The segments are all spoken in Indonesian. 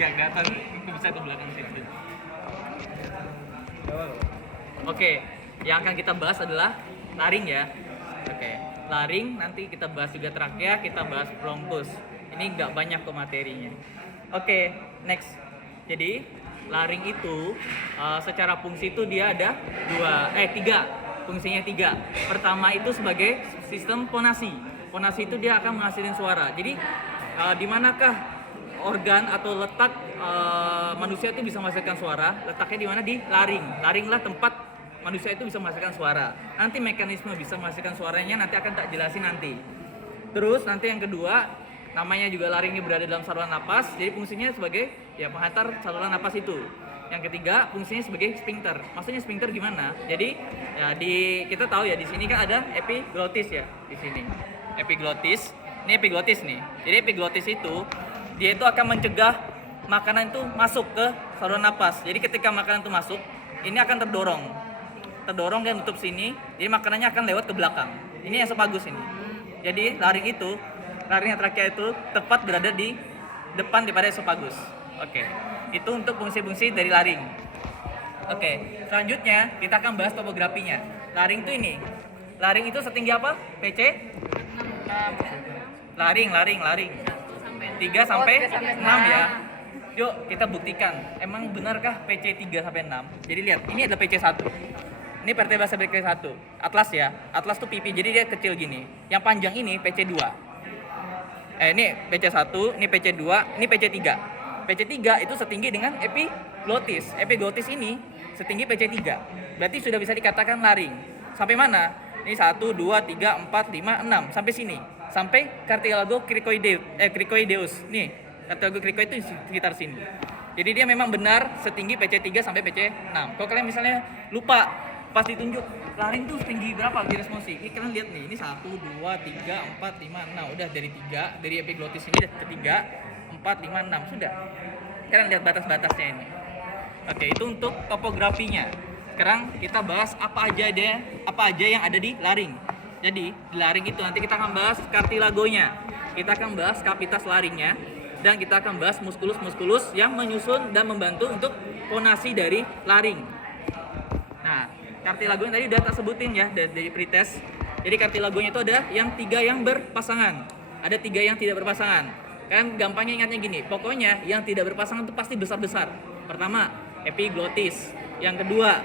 Gak gatal, itu bisa ke belakang situ. Oke, yang akan kita bahas adalah laring ya. Oke, laring nanti kita bahas juga trakea, kita bahas bronkus. Ini nggak banyak kok materinya. Oke, next. Jadi laring itu secara fungsi itu dia ada tiga. Fungsinya tiga. Pertama itu sebagai sistem fonasi. Fonasi itu dia akan menghasilkan suara. Jadi di manakah organ atau letak manusia itu bisa menghasilkan suara? Letaknya di mana? Di laring. Laringlah tempat manusia itu bisa menghasilkan suara. Nanti mekanisme bisa menghasilkan suaranya nanti akan tak jelasin nanti. Terus nanti yang kedua, namanya juga laring ini berada dalam saluran napas. Jadi fungsinya sebagai ya penghantar saluran napas itu. Yang ketiga, fungsinya sebagai sphincter. Maksudnya sphincter gimana? Jadi ya kita tahu ya di sini kan ada epiglotis ya di sini. Epiglotis. Ini epiglotis nih. Jadi epiglotis itu dia itu akan mencegah makanan itu masuk ke saluran napas. Jadi ketika makanan itu masuk, ini akan terdorong dan tutup sini. Jadi makanannya akan lewat ke belakang. Ini esofagus ini. Jadi laringnya trakea itu tepat berada di depan daripada esofagus. Oke. Itu untuk fungsi-fungsi dari laring. Oke. Selanjutnya kita akan bahas topografinya. Laring itu ini. Laring itu setinggi apa? PC? Laring. 3 sampai 6 ya. Yuk kita buktikan. Emang benarkah PC 3 sampai 6? Jadi lihat, ini adalah PC 1. Ini vertebra cervical 1. Atlas ya. Atlas tuh pipi. Jadi dia kecil gini. Yang panjang ini PC 2. Ini PC 1, ini PC 2, ini PC 3. PC 3 itu setinggi dengan epiglotis. Epiglotis ini setinggi PC 3. Berarti sudah bisa dikatakan laring. Sampai mana? Ini 1, 2, 3, 4, 5, 6. Sampai sini. Sampai cartilago cricoideus. Nih, cartilago cricoid itu sekitar sini. Jadi dia memang benar setinggi PC 3 sampai PC 6. Kalau kalian misalnya lupa pas ditunjuk laring tuh setinggi berapa di responsi? Ini kalian lihat nih, ini 1, 2, 3, 4, 5, 6. Udah dari 3, dari epiglotis ini ke 3, 4, 5, 6. Sudah. Kalian lihat batas-batasnya ini. Oke, itu untuk topografinya. Sekarang kita bahas apa aja yang ada di laring. Jadi di laring itu nanti kita akan bahas cartilagonya, kita akan bahas cavitas laringnya, dan kita akan bahas muskulus yang menyusun dan membantu untuk fonasi dari laring. Nah, cartilagonya tadi udah tak sebutin ya dari pretest. Jadi cartilagonya itu ada yang 3 yang berpasangan, ada 3 yang tidak berpasangan. Kan gampangnya ingatnya gini, pokoknya yang tidak berpasangan itu pasti besar-besar. Pertama, epiglotis. Yang kedua,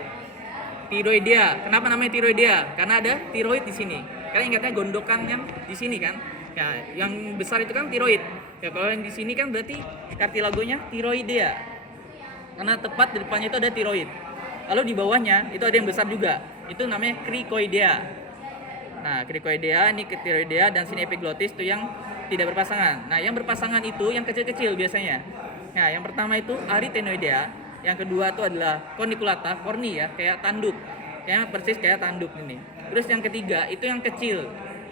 tiroidea. Kenapa namanya tiroidea? Karena ada tiroid di sini. Kalian ingatnya gondokan yang di sini kan? Ya, yang besar itu kan tiroid. Ya, kalau yang di sini kan berarti cartilagonya tiroidea. Karena tepat di depannya itu ada tiroid. Lalu di bawahnya itu ada yang besar juga. Itu namanya cricoidea. Nah, cricoidea, ini tiroidea, dan sini epiglotis itu yang tidak berpasangan. Nah, yang berpasangan itu yang kecil-kecil biasanya. Nah, yang pertama itu arytenoidea. Yang kedua itu adalah corniculata, corny ya, kayak tanduk. Kayak persis kayak tanduk ini. Terus yang ketiga itu yang kecil.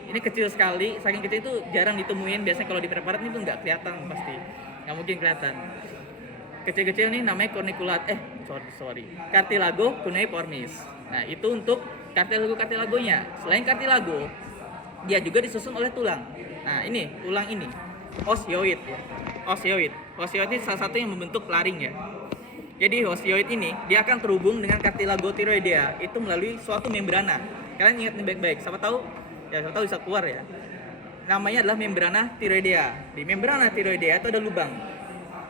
Ini kecil sekali, saking kecil itu jarang ditemuin. Biasanya kalau di preparat itu nggak kelihatan pasti. Nggak mungkin kelihatan. Kecil-kecil nih namanya cartilago cuneiformis. Nah, itu untuk cartilagonya. Selain cartilago, dia juga disusun oleh tulang. Nah, ini tulang ini osioid ya. Osioid ini salah satu yang membentuk laring ya. Jadi osioid ini dia akan terhubung dengan cartilago tiroidea itu melalui suatu membrana. Kalian ingat nih baik-baik. Siapa tahu bisa keluar ya. Namanya adalah membrana tiroidea. Di membrana tiroidea itu ada lubang.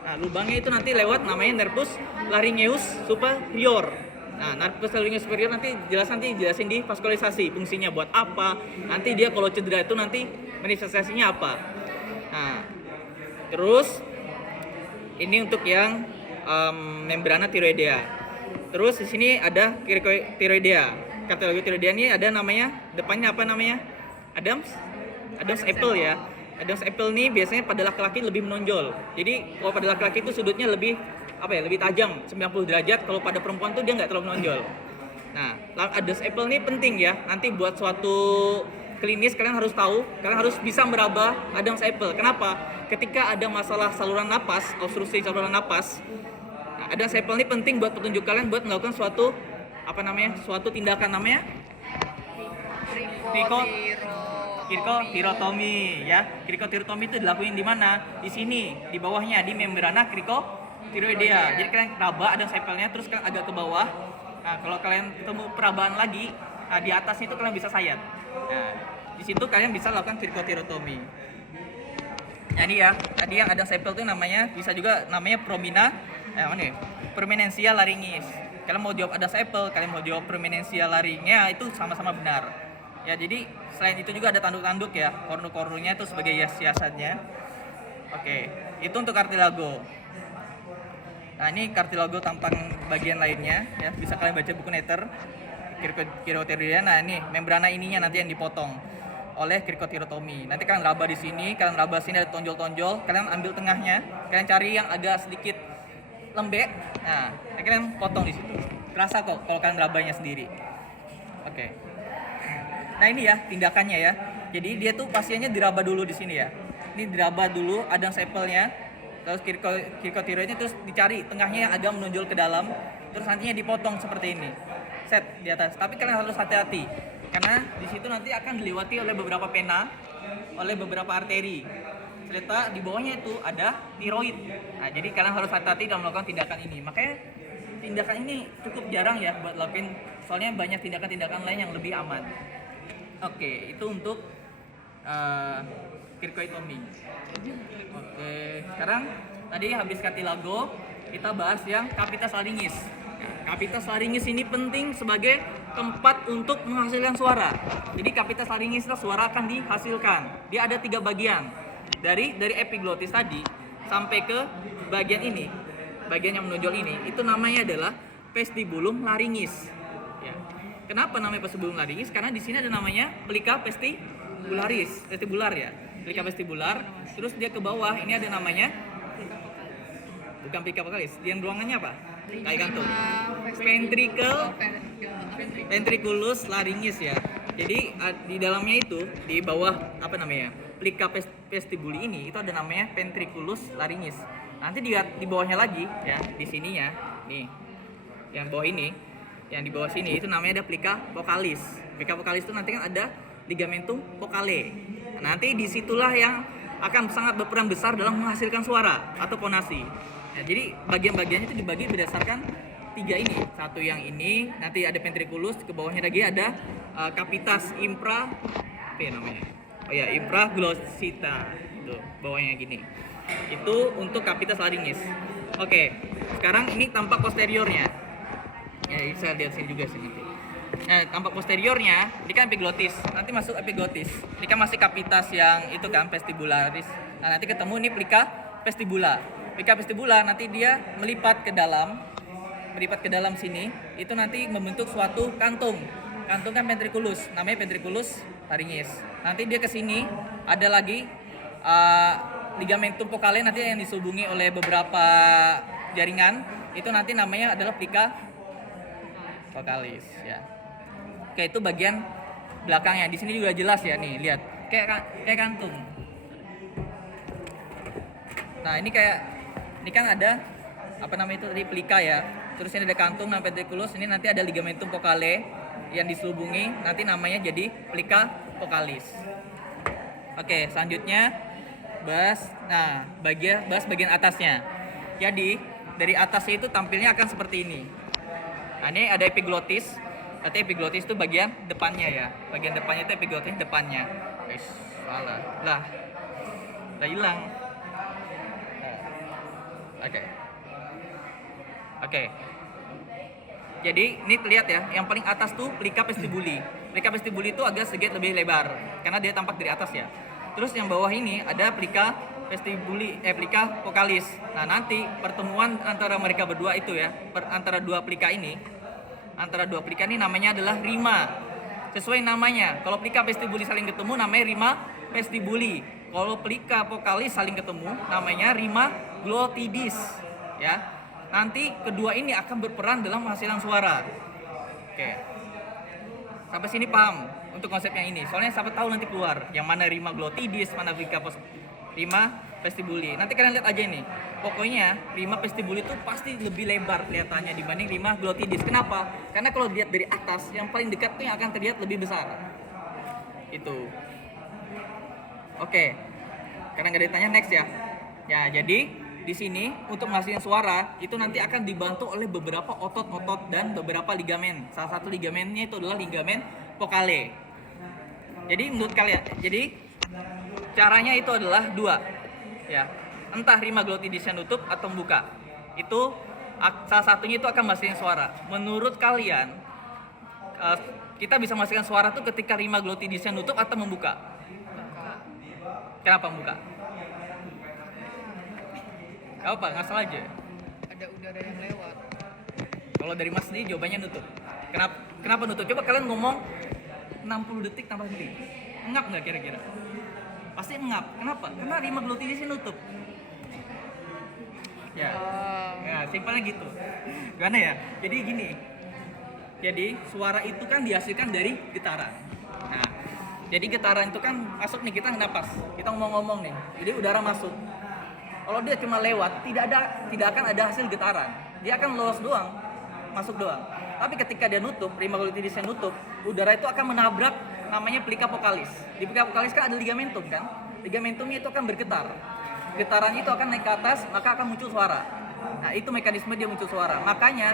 Nah, lubangnya itu nanti lewat namanya nervus laryngeus superior. Nah, nervus laryngeus superior nanti jelasin di vaskulisasi fungsinya buat apa. Nanti dia kalau cedera itu nanti manifestasinya apa. Nah, terus ini untuk yang membrana tiroidea. Terus di sini ada tiroidea. Cartilago tiroidea ini ada namanya, depannya apa namanya? Adam's apple ya. Adam's apple ini biasanya pada laki-laki lebih menonjol. Jadi kalau pada laki-laki itu sudutnya lebih lebih tajam, 90 derajat. Kalau pada perempuan tuh dia nggak terlalu menonjol. Nah, Adam's apple ini penting ya. Nanti buat suatu klinis kalian harus tahu, kalian harus bisa meraba Adam's apple. Kenapa? Ketika ada masalah saluran napas, obstruksi saluran napas, Adam's apple ini penting buat petunjuk kalian buat melakukan suatu krikotirotomi ya. Krikotirotomi itu dilakuin di mana? Di sini, di bawahnya, di membrana krikotiroidea. Jadi kalian raba ada sepelnya, terus kalian agak ke bawah. Nah, kalau kalian ketemu perabaan lagi, nah, di atasnya itu kalian bisa sayat. Nah, di situ kalian bisa lakukan krikotirotomi. Nah, ini ya, tadi yang ada sepel itu namanya, bisa juga namanya prominensia laringis. Kalian mau jawab ada sepel, kalian mau jawab prominensia laringnya, itu sama-sama benar. Ya, jadi selain itu juga ada tanduk-tanduk ya, kornu-kornunya itu sebagai hiasannya. Oke, itu untuk kartilago. Nah, ini kartilago tampang bagian lainnya ya, bisa kalian baca buku Netter krikotiroidea. Nah, ini membrana ininya nanti yang dipotong oleh krikotirotomi. Nanti kalian raba di sini, kalian raba sini ada tonjol-tonjol, kalian ambil tengahnya, kalian cari yang agak sedikit lembek. Nah, kalian potong di situ. Kerasa kok kalau kalian rabanya sendiri. Oke. Nah, ini ya tindakannya ya. Jadi dia tuh pasiennya diraba dulu di sini ya. Ini diraba dulu, ada sepelnya. Terus krikotiroidnya terus dicari tengahnya yang agak menonjol ke dalam. Terus nantinya dipotong seperti ini. Set di atas. Tapi kalian harus hati-hati karena di situ nanti akan dilewati oleh beberapa pena, oleh beberapa arteri. Ternyata di bawahnya itu ada tiroid. Nah, jadi kalian harus hati-hati dalam melakukan tindakan ini. Makanya tindakan ini cukup jarang ya buat lakuin, soalnya banyak tindakan-tindakan lain yang lebih aman. Oke, itu untuk krikotomi. Oke, sekarang tadi habis kartilago, kita bahas yang capitas laringis. Capitas laringis ini penting sebagai tempat untuk menghasilkan suara. Jadi capitas laringis itu suara akan dihasilkan. Dia ada 3 bagian. Dari epiglotis tadi sampai ke bagian ini, bagian yang menonjol ini, itu namanya adalah vestibulum laringis. Ya. Kenapa namanya vestibulum laringis? Karena di sini ada namanya pelika vestibular ya. Pelika vestibular. Terus dia ke bawah ini ada namanya bukan pelika vokalis. Yang ruangannya apa? Kayak gantung. Ventriculus laringis ya. Jadi di dalamnya itu di bawah apa namanya? Pelika vestibuli ini itu ada namanya ventriculus laringis. Nanti di bawahnya lagi ya, di sininya nih. Yang bawah ini, yang di bawah sini itu namanya ada pelika vokalis. Pelika vokalis itu nanti kan ada ligamentum vocale. Nanti disitulah yang akan sangat berperan besar dalam menghasilkan suara atau fonasi. Ya, jadi bagian-bagiannya itu dibagi berdasarkan 3 ini. Satu yang ini, nanti ada ventriculus, ke bawahnya lagi ada capitas apa ya namanya? Oh ya, infraglossita. Itu bawahnya gini. Itu untuk capitas laringis. Oke, sekarang ini tampak posteriornya. Ya, bisa lihat sini juga sih nanti. Nah, tampak posteriornya, ini kan epiglotis. Nanti masuk epiglotis. Ini kan masih capitas yang itu kan vestibularis. Nah, nanti ketemu ini pelika vestibula. Pelika vestibula nanti dia melipat ke dalam sini. Itu nanti membentuk suatu kantung. Kantung kan ventriculus, namanya ventriculus laringis. Nanti dia ke sini ada lagi ligamentum vocale nanti yang disubungi oleh beberapa jaringan. Itu nanti namanya adalah pelika vokalis ya. Oke, itu bagian belakangnya. Di sini juga jelas ya nih, lihat. Kayak kantung. Nah, ini kan ada apa namanya itu tadi pelika ya. Terus ini ada kantung dan ventriculus, ini nanti ada ligamentum vocale yang diselubungi, nanti namanya jadi pelika vokalis. Oke, selanjutnya bahas bagian atasnya. Jadi dari atasnya itu tampilnya akan seperti ini. Nah, ini ada epiglotis. Berarti epiglotis itu bagian depannya ya. Bagian depannya itu epiglotis depannya. Salah. Lah hilang. Oke. Jadi ini terlihat ya, yang paling atas tuh pelika vestibuli. Pelika vestibuli itu agak sedikit lebih lebar karena dia tampak dari atas ya. Terus yang bawah ini ada pelika pelika vokalis. Nah, nanti pertemuan antara mereka berdua itu ya, antara dua pelika ini namanya adalah rima. Sesuai namanya. Kalau pelika vestibuli saling ketemu namanya rima vestibuli. Kalau pelika vokalis saling ketemu namanya rima glottidis ya. Nanti kedua ini akan berperan dalam menghasilkan suara. Oke. Sampai sini paham untuk konsep yang ini. Soalnya siapa tahu nanti keluar yang mana rima glottidis, mana rima vestibuli. Nanti kalian lihat aja nih. Pokoknya rima vestibuli itu pasti lebih lebar kelihatannya dibanding rima glottidis. Kenapa? Karena kalau dilihat dari atas, yang paling dekat tuh yang akan terlihat lebih besar. Itu. Oke. Karena nggak ditanya, next ya. Ya, jadi di sini untuk menghasilkan suara itu nanti akan dibantu oleh beberapa otot-otot dan beberapa ligamen. Salah satu ligamennya itu adalah ligamen vokale. Jadi menurut kalian, jadi caranya itu adalah dua, ya. Entah rima glottidisnya nutup atau membuka. Itu salah satunya itu akan menghasilkan suara. Menurut kalian, kita bisa menghasilkan suara tuh ketika rima glottidisnya nutup atau membuka? Kenapa membuka? Apa? Ngasal aja. Ada udara yang lewat. Kalau dari Mas sendiri jawabannya nutup. Kenapa nutup? Coba kalian ngomong 60 detik tanpa henti. Engap nggak kira-kira? Pasti engap. Kenapa? Karena rima glottidisnya nutup. Ya. Ya, simpelnya gitu. Gimana ya? Jadi gini. Jadi suara itu kan dihasilkan dari getaran. Nah, jadi getaran itu kan masuk nih, kita napas. Kita ngomong-ngomong nih. Jadi udara masuk. Kalau dia cuma lewat, tidak akan ada hasil getaran. Dia akan lolos doang, masuk doang. Tapi ketika dia nutup, rima glottidisnya nutup, udara itu akan menabrak namanya plica vocalis. Di plica vocalis kan ada ligamentum kan? Ligamentumnya itu akan bergetar. Getaran itu akan naik ke atas, maka akan muncul suara. Nah, itu mekanisme dia muncul suara. Makanya,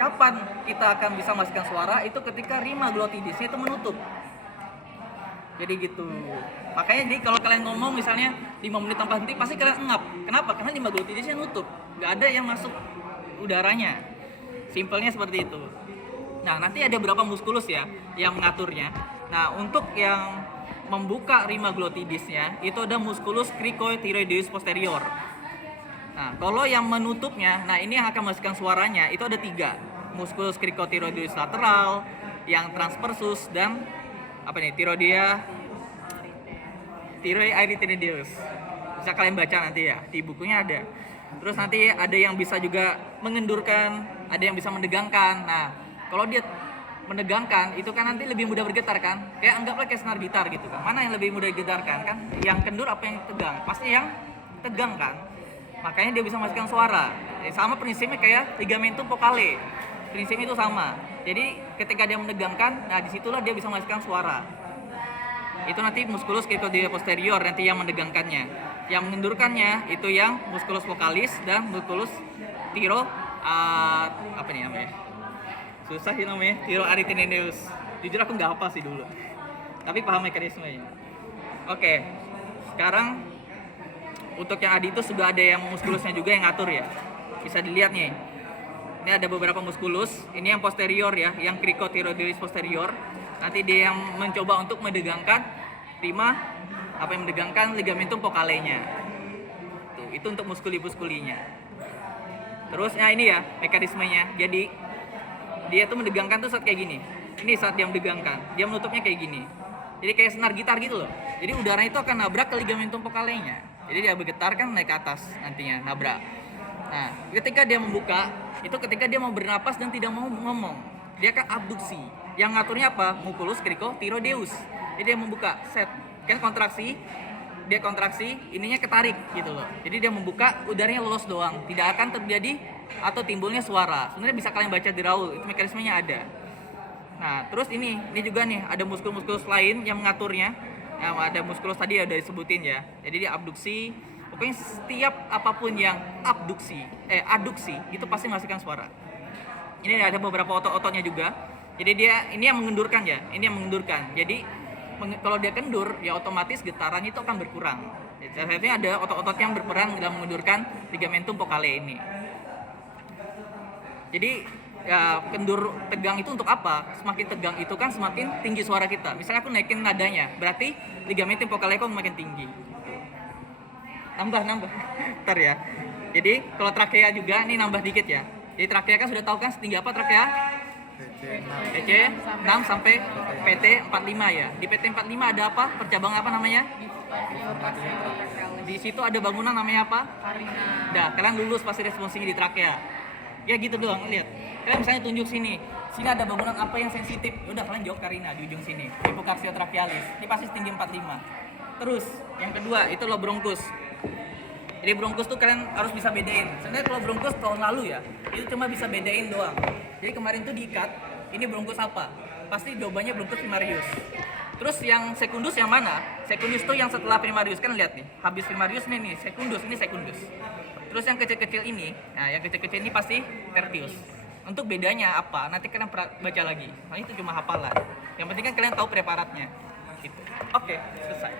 kapan kita akan bisa menghasilkan suara? Itu ketika rima glottidisnya itu menutup. Jadi gitu. Makanya jadi kalau kalian ngomong misalnya 5 menit tanpa henti pasti kalian engap. Kenapa? Karena rima glottidisnya nutup. Nggak ada yang masuk udaranya. Simpelnya seperti itu. Nah, nanti ada beberapa muskulus ya yang mengaturnya. Nah, untuk yang membuka rima glottidisnya itu ada muskulus cricothyroideus posterior. Nah, kalau yang menutupnya, nah ini yang akan menghasilkan suaranya itu ada 3. Muskulus cricothyroideus lateral, yang transversus dan apa nih? Thyroid ariterioideus. Bisa kalian baca nanti ya, di bukunya ada. Terus nanti ada yang bisa juga mengendurkan, ada yang bisa mendegangkan. Nah, kalau dia menegangkan itu kan nanti lebih mudah bergetar kan? Kayak anggaplah kayak senar gitar gitu kan. Mana yang lebih mudah digetarkan kan? Yang kendur apa yang tegang? Pasti yang tegang kan? Makanya dia bisa menghasilkan suara. Sama prinsipnya kayak ligamentum vokale. Prinsipnya itu sama. Jadi ketika dia menegangkan, nah disitulah dia bisa menghasilkan suara. Itu nanti musculus cricothyroideus posterior nanti yang menegangkannya. Yang mengendurkannya itu yang musculus vocalis dan musculus apa nih namanya? Susah sih namanya, thyroariterioideus. Jujur aku nggak hafal sih dulu. Tapi paham mekanismenya. Oke. Sekarang untuk yang adi itu sudah ada yang muskulusnya juga yang ngatur ya. Bisa dilihat nih. Ini ada beberapa muskulus, ini yang posterior ya, yang cricothyroideus posterior. Nanti dia yang mencoba untuk mendegangkan yang mendegangkan ligamentum vokalenya. Tuh, itu untuk muskuli-muskulinya. Terus ya ini ya mekanismenya. Jadi dia tuh mendegangkan tuh saat kayak gini. Ini saat dia mendegangkan, dia menutupnya kayak gini. Jadi kayak senar gitar gitu loh. Jadi udara itu akan nabrak ke ligamentum vokalenya. Jadi dia bergetar kan naik ke atas nantinya, nabrak. Nah, ketika dia membuka, itu ketika dia mau bernapas dan tidak mau ngomong, dia akan abduksi. Yang ngaturnya apa? Musculus cricothyroideus. Jadi dia membuka, set. Kan kontraksi, dia kontraksi, ininya ketarik gitu loh. Jadi dia membuka, udaranya lolos doang. Tidak akan terjadi atau timbulnya suara. Sebenarnya bisa kalian baca di Raul, itu mekanismenya ada. Nah, terus ini juga nih, ada muskulus-muskulus lain yang mengaturnya. Yang ada muskulus tadi udah disebutin ya. Jadi dia abduksi. Pokoknya setiap apapun yang aduksi itu pasti menghasilkan suara. Ini ada beberapa otot-ototnya juga. Jadi dia ini yang mengendurkan ya, ini yang mengendurkan. Jadi kalau dia kendur ya otomatis getarannya itu akan berkurang. Jadi ada otot-otot yang berperan dalam mengendurkan ligamentum vokale ini. Jadi ya kendur tegang itu untuk apa? Semakin tegang itu kan semakin tinggi suara kita. Misalnya aku naikin nadanya, berarti ligamentum vokale aku makin tinggi. Nambah ntar ya. Jadi kalau trakea juga ini nambah dikit ya. Jadi trakea kan sudah tahu kan setinggi apa trakea? PC 6 sampai PT 45 ya. Di PT 45 ada apa? Percabangan apa namanya? Di situ ada bangunan namanya apa? Dah, kalian lulus pasti responsinya di trakea. Ya gitu doang, lihat. Kalian misalnya tunjuk sini. Sini ada bangunan apa yang sensitif? Udah kalian jawab Karina di ujung sini. Hipokarsio trachealis. Ini pasti setinggi 45. Terus yang kedua itu loh bronkus. Jadi bronkus tuh kalian harus bisa bedain. Sebenarnya kalau bronkus tahun lalu ya, itu cuma bisa bedain doang. Jadi kemarin tuh diikat, ini bronkus apa? Pasti jawabannya bronkus primarius. Terus yang sekundus yang mana? Sekundus tuh yang setelah primarius, kan lihat nih. Habis primarius nih sekundus, ini sekundus. Terus yang kecil-kecil ini, nah yang kecil-kecil ini pasti tertius. Untuk bedanya apa? Nanti kalian baca lagi. Nah, itu cuma hafalan. Yang penting kan kalian tahu preparatnya. Gitu. Oke, selesai.